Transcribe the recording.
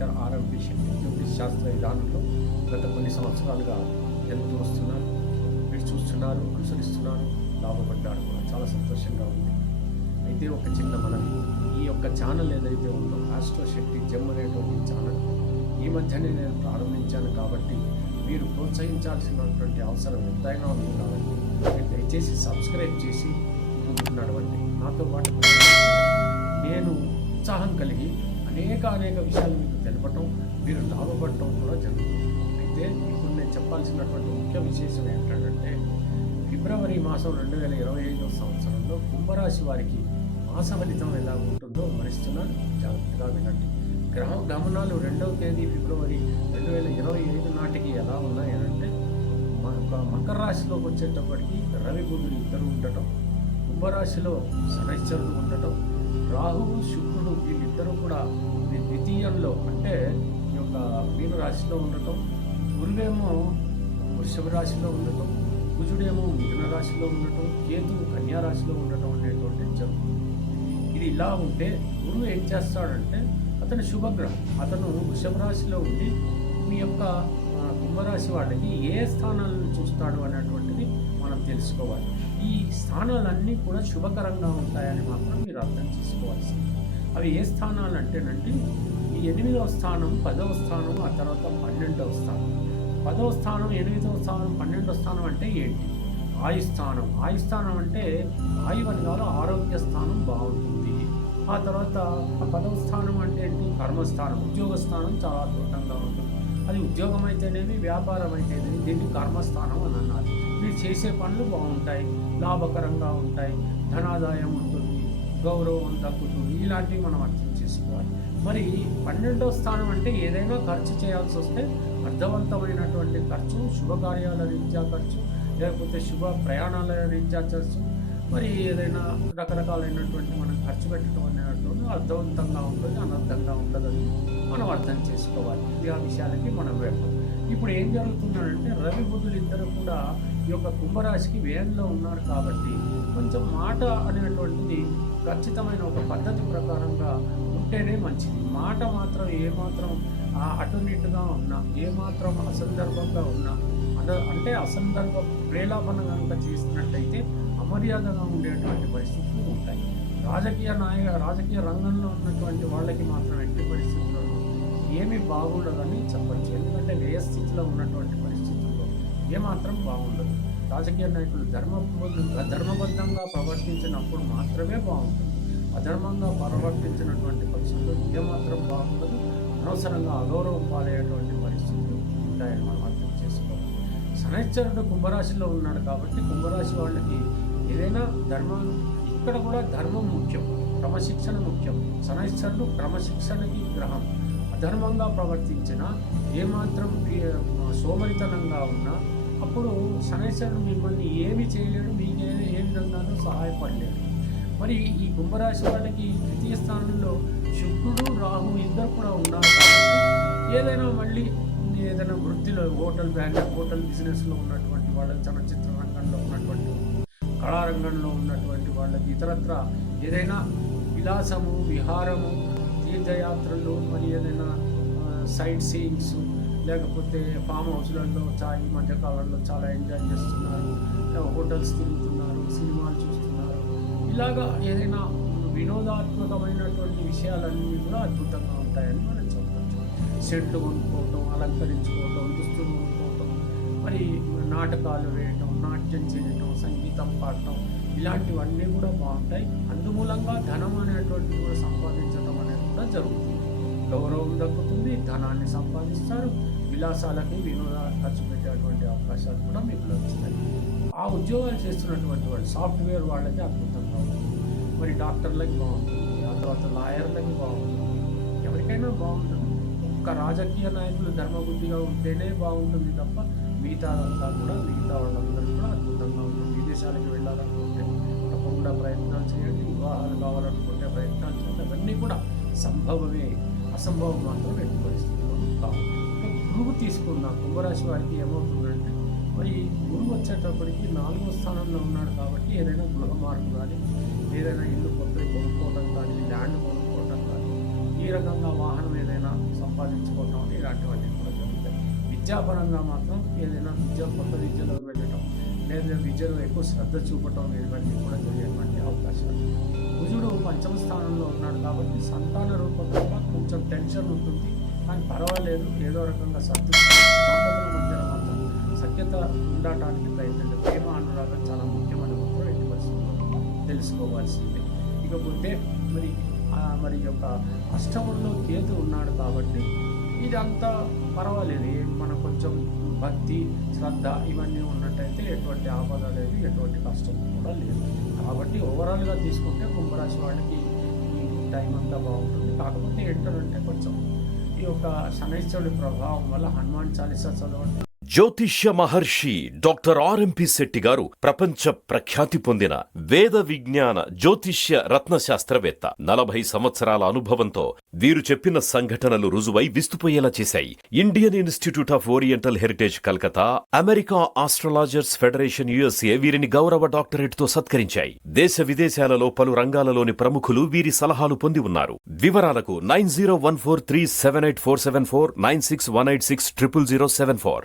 Doctor RMP Shetty జ్యోతిష్ శాస్త్ర విధానంలో గత కొన్ని సంవత్సరాలుగా వెళ్తూ వస్తున్నారు. మీరు చూస్తున్నారు, అనుసరిస్తున్నారు, లాభపడ్డారు కూడా. చాలా సంతోషంగా ఉంది. అయితే ఒక చిన్న మనవి, ఈ యొక్క ఛానల్ ఏదైతే ఉందో ఆస్ట్రో శెట్టి జెమ్ అనేటువంటి ఛానల్ ఈ మధ్యనే నేను ప్రారంభించాను కాబట్టి మీరు ప్రోత్సహించాల్సినటువంటి అవసరం ఎంతైనా ఉంది. కాబట్టి మీరు దయచేసి సబ్స్క్రైబ్ చేసి ముందుకు నడవండి. నాతో పాటు నేను ఉత్సాహం కలిగి అనేక విషయాలు మీకు తెలపటం, మీరు లాభపడటం కూడా జరుగుతుంది. అయితే ఇప్పుడు నేను చెప్పాల్సినటువంటి ముఖ్య విశేషం ఏంటంటే ఫిబ్రవరి మాసం 2025 సంవత్సరంలో కుంభరాశి వారికి మాస ఫలితం ఎలా ఉంటుందో వివరిస్తున్నాను, జాగ్రత్తగా వినండి. గ్రహ గమనాలు 2వ తేదీ ఫిబ్రవరి 2025 నాటికి ఎలా ఉన్నాయనంటే మకర రాశిలోకి వచ్చేటప్పటికి రవి బుధుడు ఇద్దరు ఉండటం, కుంభరాశిలో శనైశ్వరుడు ఉండటం, రాహువు శుక్రుడు వీళ్ళిద్దరూ కూడా ద్వితీయంలో అంటే ఈ యొక్క మీన రాశిలో ఉండటం, గురువేమో వృషభ రాశిలో ఉండటం, కుజుడేమో మిథున రాశిలో ఉండటం, కేతువు కన్యా రాశిలో ఉండటం అనేటువంటి జరుగుతుంది. ఇది ఇలా ఉంటే గురువు ఏం చేస్తాడంటే అతను శుభగ్రహం, అతను వృషభ రాశిలో ఉండి మీ యొక్క కుంభరాశి వాళ్ళకి ఏ స్థానాలను చూస్తాడు అనేటువంటిది మనం తెలుసుకోవాలి. ఈ స్థానాలన్నీ కూడా శుభకరంగా ఉంటాయని మాత్రం మీరు అర్థం చేసుకోవాల్సింది. అవి ఏ స్థానాలు అంటేనంటే ఈ 8వ స్థానం, 10వ స్థానం, ఆ తర్వాత 12వ స్థానం. 10వ స్థానం, 8వ స్థానం, 12వ స్థానం అంటే ఏంటి? ఆయుస్థానం. ఆయుస్థానం అంటే ఆయువని కాదు, ఆరోగ్య స్థానం బాగుంటుంది. ఆ తర్వాత 10వ స్థానం అంటే ఏంటి? కర్మస్థానం. ఉద్యోగ స్థానం చాలా అద్భుతంగా ఉంటుంది. అది ఉద్యోగం అయితేనేమి, వ్యాపారం అయితేనేమి, దీన్ని కర్మస్థానం అని అన్నారు. మీరు చేసే పనులు బాగుంటాయి, లాభకరంగా ఉంటాయి, ధనాదాయం ఉంటుంది, గౌరవం దక్కుతుంది. ఇలాంటివి మనం అర్థం చేసుకోవాలి. మరి 12వ స్థానం అంటే ఏదైనా ఖర్చు చేయాల్సి వస్తే అర్థవంతమైనటువంటి ఖర్చు, శుభకార్యాల రీత్యా ఖర్చు, లేకపోతే శుభ ప్రయాణాల రీత్యా ఖర్చు, మరి ఏదైనా రకరకాలైనటువంటి మనం ఖర్చు పెట్టడం అనేటువంటి అర్థవంతంగా ఉంటుంది, అనర్థంగా ఉండదని మనం అర్థం చేసుకోవాలి. ఇది ఆ విషయాలకి మనం వెళ్తాం. ఇప్పుడు ఏం జరుగుతుందంటే రవి బుధులు ఇద్దరు కూడా ఈ యొక్క కుంభరాశికి వ్యయంలో ఉన్నారు కాబట్టి కొంచెం మాట అనేటువంటిది ఖచ్చితమైన ఒక పద్ధతి ప్రకారంగా ఉంటేనే మంచిది. మాట మాత్రం ఏమాత్రం అటునిట్టుగా ఉన్నా, ఏమాత్రం అసందర్భంగా ఉన్నా, అంటే అసందర్భ ప్రేలాపన కనుక చేసినట్టయితే అమర్యాదగా ఉండేటువంటి పరిస్థితులు ఉంటాయి. రాజకీయ రంగంలో ఉన్నటువంటి వాళ్ళకి మాత్రం ఎట్టి పరిస్థితుల్లో ఏమీ బాగుండదని చెప్పచ్చు. ఎందుకంటే వ్యయస్థితిలో ఉన్నటువంటి పరిస్థితుల్లో ఏమాత్రం బాగుండదు. రాజకీయ నాయకులు ధర్మబద్ధంగా ప్రవర్తించినప్పుడు మాత్రమే బాగుంటుంది. అధర్మంగా ప్రవర్తించినటువంటి పరిస్థితుల్లో ఏమాత్రం బాగుండదు. అనవసరంగా అగౌరవం పాలయ్యేటువంటి పరిస్థితులు ఉంటాయని మనం అర్థం చేసుకోవాలి. శనైశ్వరుడు కుంభరాశిలో ఉన్నాడు కాబట్టి కుంభరాశి వాళ్ళకి ఏదైనా ధర్మం, ఇక్కడ కూడా ధర్మం ముఖ్యం, క్రమశిక్షణ ముఖ్యం. శనైశ్వరుడు క్రమశిక్షణకి గ్రహం. అధర్మంగా ప్రవర్తించినా, ఏమాత్రం సోమరితనంగా ఉన్నా అప్పుడు శనైశ్వరుడు మిమ్మల్ని ఏమి చేయలేడు, మీకు ఏ విధంగానూ సహాయపడలేడు. మరి ఈ కుంభరాశి వాళ్ళకి ద్వితీయ స్థానంలో శుక్రుడు, రాహు ఇద్దరు కూడా ఉన్నారు కాబట్టి ఏదైనా వృత్తిలో హోటల్ బిజినెస్లో ఉన్నటువంటి వాళ్ళకి, చలనచిత్ర రంగంలో ఉన్నటువంటి, కళారంగంలో ఉన్నటువంటి వాళ్ళకి, ఇతరత్ర ఏదైనా విలాసము, విహారము, తీర్థయాత్రలు, మరి ఏదైనా సైట్ సీయింగ్స్, లేకపోతే ఫామ్ హౌస్లలో ఈ మధ్యకాలంలో చాలా ఎంజాయ్ చేస్తున్నారు, హోటల్స్ తిరుగుతున్నారు, సినిమాలు చూస్తున్నారు. ఇలాగా ఏదైనా వినోదాత్మకమైనటువంటి విషయాలన్నీ కూడా అద్భుతంగా ఉంటాయని మనం చెప్పచ్చు. సెట్లు కొనుక్కోవటం, అలంకరించుకోవటం, దుస్తులు కొనుక్కోవటం, మరి నాటకాలు వేయటం, నాట్యం చేయటం, సంగీతం పాడటం, ఇలాంటివన్నీ కూడా బాగుంటాయి. అందుమూలంగా ధనం అనేటువంటిది కూడా సంపాదించడం అనేది కూడా జరుగుతుంది. గౌరవం దక్కుతుంది, ధనాన్ని సంపాదిస్తారు, విలాసాలకి వినోదాలు ఖర్చు పెట్టేటువంటి అవకాశాలు కూడా మీకు లభిస్తాయి. ఆ ఉద్యోగాలు చేస్తున్నటువంటి వాళ్ళు, సాఫ్ట్వేర్ వాళ్ళకి అద్భుతంగా ఉంటుంది. మరి డాక్టర్లకి బాగుంటుంది, ఆ తర్వాత లాయర్లకి బాగుంటుంది, ఎవరికైనా బాగుంటుంది. ఒక్క రాజకీయ నాయకులు ధర్మబుద్ధిగా ఉంటేనే బాగుంటుంది తప్ప మిగతా వాళ్ళందరూ కూడా అద్భుతంగా ఉంటుంది. విదేశాలకు వెళ్ళాలనుకుంటే తప్పకుండా ప్రయత్నాలు చేయండి, వివాహాలు కావాలనుకుంటే ప్రయత్నాలు చేయండి. అవన్నీ కూడా సంభవమే, అసంభవం మాత్రం ఎట్టి పరిస్థితుల్లో కావు. గురువు తీసుకున్న కుంభరాశి వారికి ఏమవుతుందంటే మరి గురువు వచ్చేటప్పటికి 4వ స్థానంలో ఉన్నాడు కాబట్టి ఏదైనా గృహ మార్పు కానీ, ఏదైనా ఇల్లు కొత్తది కొనుక్కోవడం కానీ, ల్యాండ్ కొనుక్కోవడం కానీ, ఈ రకంగా వాహనం ఏదైనా సంపాదించుకోవటం ఇలాంటివన్నీ కూడా జరుగుతాయి. విద్యాపరంగా మాత్రం ఏదైనా కొత్త విద్యలో వెళ్ళటం లేదా విద్యలో ఎక్కువ శ్రద్ధ చూపటం ఇవన్నీ కూడా జరిగేటువంటి అవకాశాలు. కుజుడు పంచమ స్థానంలో ఉన్నాడు కాబట్టి సంతాన రూపకంగా కొంచెం టెన్షన్ ఉంటుంది, కానీ పర్వాలేదు, ఏదో రకంగా దంపతుల మధ్యలో మాత్రం సఖ్యత ఉండటానికి ప్రయత్నం. ప్రేమ అనురాగం చాలా ముఖ్యమైన మాత్రం ఎట్టి పరిస్థితుల్లో తెలుసుకోవాల్సిందే. ఇకపోతే మరి యొక్క అష్టమంలో కేతు ఉన్నాడు కాబట్టి ఇదంతా పర్వాలేదు. మన కొంచెం భక్తి శ్రద్ధ ఇవన్నీ ఉన్నట్టయితే ఎటువంటి ఆపద లేదు, ఎటువంటి కష్టం కూడా లేదు. కాబట్టి ఓవరాల్గా తీసుకుంటే కుంభరాశి వాళ్ళకి ఈ టైం అంతా బాగుంటుంది. కాకపోతే ఏంటంటే కొంచెం ఈ యొక్క శనైశ్వరుడి ప్రభావం వల్ల హనుమాన్ చాలీసా చదవండి. జ్యోతిష్య మహర్షి డాక్టర్ ఆర్ఎంపి శెట్టి గారు ప్రపంచ ప్రఖ్యాతి పొందిన వేద విజ్ఞాన జ్యోతిష్య రత్న శాస్త్రవేత్త. 40 సంవత్సరాల అనుభవంతో వీరు చెప్పిన సంఘటనలు రుజువై విస్తుపోయేలా చేశాయి. Indian institute of oriental heritage Calcutta, America astrologers federation USA వీరిని గౌరవ డాక్టరేట్ తో సత్కరించాయి. దేశ విదేశాలలో పలు రంగాలలోని ప్రముఖులు వీరి సలహాలు పొంది ఉన్నారు. వివరాలకు 9014378474 9618600074.